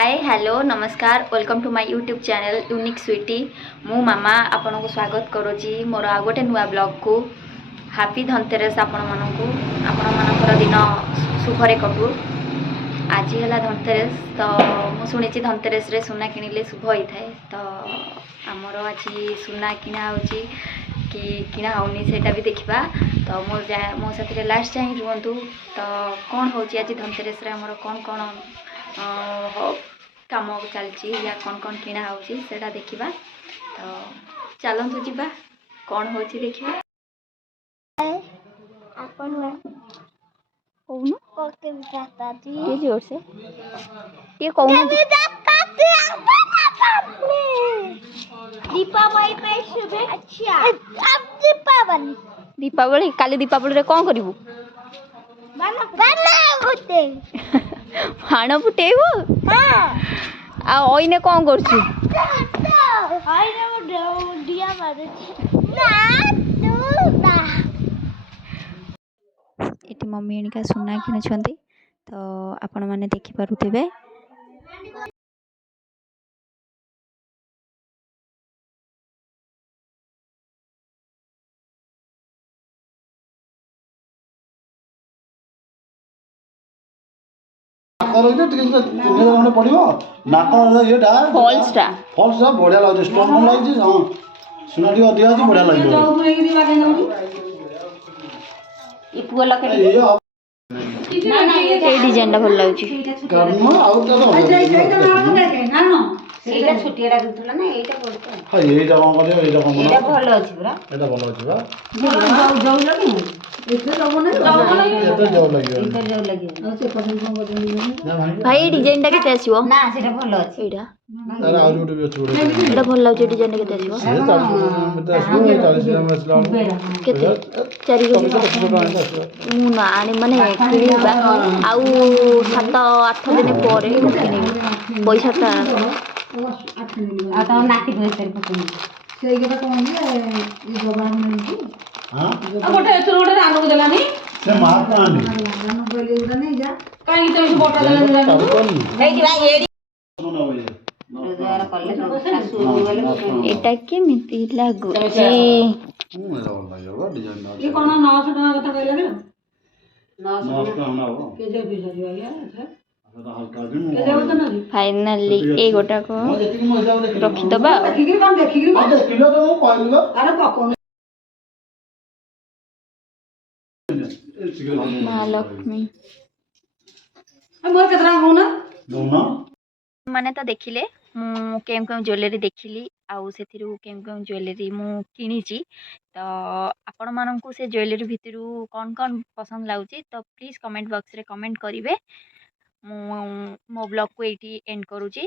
हाय hello नमस्कार welcome to my YouTube channel unique sweety मु मामा आपन को स्वागत करुँची मोर आ गोटे नुआ ब्लॉग को हैप्पी धनतेरस आपण मानकर दिन शुभरे कटू आज है धनतेरस तो मु शुणी धनतेरस रे सुना किणिले शुभ होता है तो आमर आज सुना किणा होची कि किणा होनी सेटा भी देखा तो मो साथी लास्ट जाए रुहतु तो कौन हो आज धनतेरस रे आमर कौन कौन काम चलती या कौन कौन किणा होची सेटा देखिबा तो चलतु जीवा कौन होची देखिबा अपन कोन कोके जाता जी के जोर से ये कौन दीपावली पे शुभेच्छा अब दीपावली दीपावली काली दीपावली रे कौन करिवु बना होते हाण फुटेबो हां आ ओइने कौन करछु आइने वो दिया मारे ना तू एटी मम्मी एनिका सुना किणुछंती तो आपण माने देखि पारुथिबे फॉल्स बढ़िया लगे स्टोन कौन लगे हाँ सुना टी अधिक अच्छी बढ़िया लगे ई पुआ लके ए डिजाइन भल लागुची कर्म आउ ସେଇଟା ଛୋଟିଆଟା ଦୁଥିଲା ନା ଏଇଟା ବଡ हां एटा कोन करे एटा कोन ଏଇଟା ଭଲ ଅଛି ପୁରା एटा भलो अछि बा ଜଉ ଲାଗି ଏତେ ଜଉ ନା एटा जो लगे ଏଇଟା ଜଉ ଲାଗି ଆଉ ସେ ପସନ୍ଦ କଣ କରୁଛନ୍ତି ना भाई भाई डिजाइन टा केते आसीबो ନା ସେଟା ଭଲ ଅଛି एटा अरे आउ जोटे भी अछि बड़े एटा भल लागुची डिजाइन केते आसीबो से 40 में आसो 40 में असला केते 4 मु ना आनी माने किनिबा आउ 7-8 दिन परे किनिबी पैसा ता ଆଉ ତମ ନାତି ପଇସାରେ ପକେଇନି ସେଇ କଥା କହନ୍ତି ଏ ଜବାନ ନେଇକି हां ଆଉ ଗୋଟେ ଏଥର ଗୋଟେ ରାନକୁ ଦେଲାନି से मार कांडी ରାନ କହିଲେ ଏଗୁଡ଼ା ନେଇ ଯା କାହିଁକି ତମେ ବଟା ଦେଲାନି ହେଇଠି ଭାଇ ଏଡି सुनो भाई ରୋଜଗାର କଲେ ଶାଶୁ ଗଲେ एटा केमिति लागुची एटा भल लगे डिजाइन ना ଏ କଣ 900 ଟଙ୍କା କଥା କହିଲା କି 900 का ना हो କେଜେ ପିସ ଯିବ ଆଜ୍ଞା ଆଚ୍ଛା तो हल्का दिन କେଜେ ବତ ନା फाइनली ए गोटा को जेतिक mo हिसाब देखि रखि दबा ଦେଖିକି କଣ ଦେଖିକି କଣ देखिलो तो मु कहलु बा ଆରେ ପକଉନି महालक्ष्मी ମୋର କେତେଟା ହଉନା दोना माने तो देखिले मु केम केम ज्वेलरी देखिली आउ सेथिरु केम केम ज्वेलरी मु किनिची तो आपण माननकु से ज्वेलरी भितरु कौन कौन पसंद लाଗୁची तो प्लीज कमेंट बॉक्स रे कमेंट करिवे मु मो ब्लॉग को एटी एंड करूची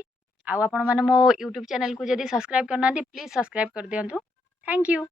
आउ आपण माने मो यूट्यूब चैनल को जदी सब्सक्राइब करना प्लीज सब्सक्राइब कर दियंतु थैंक यू।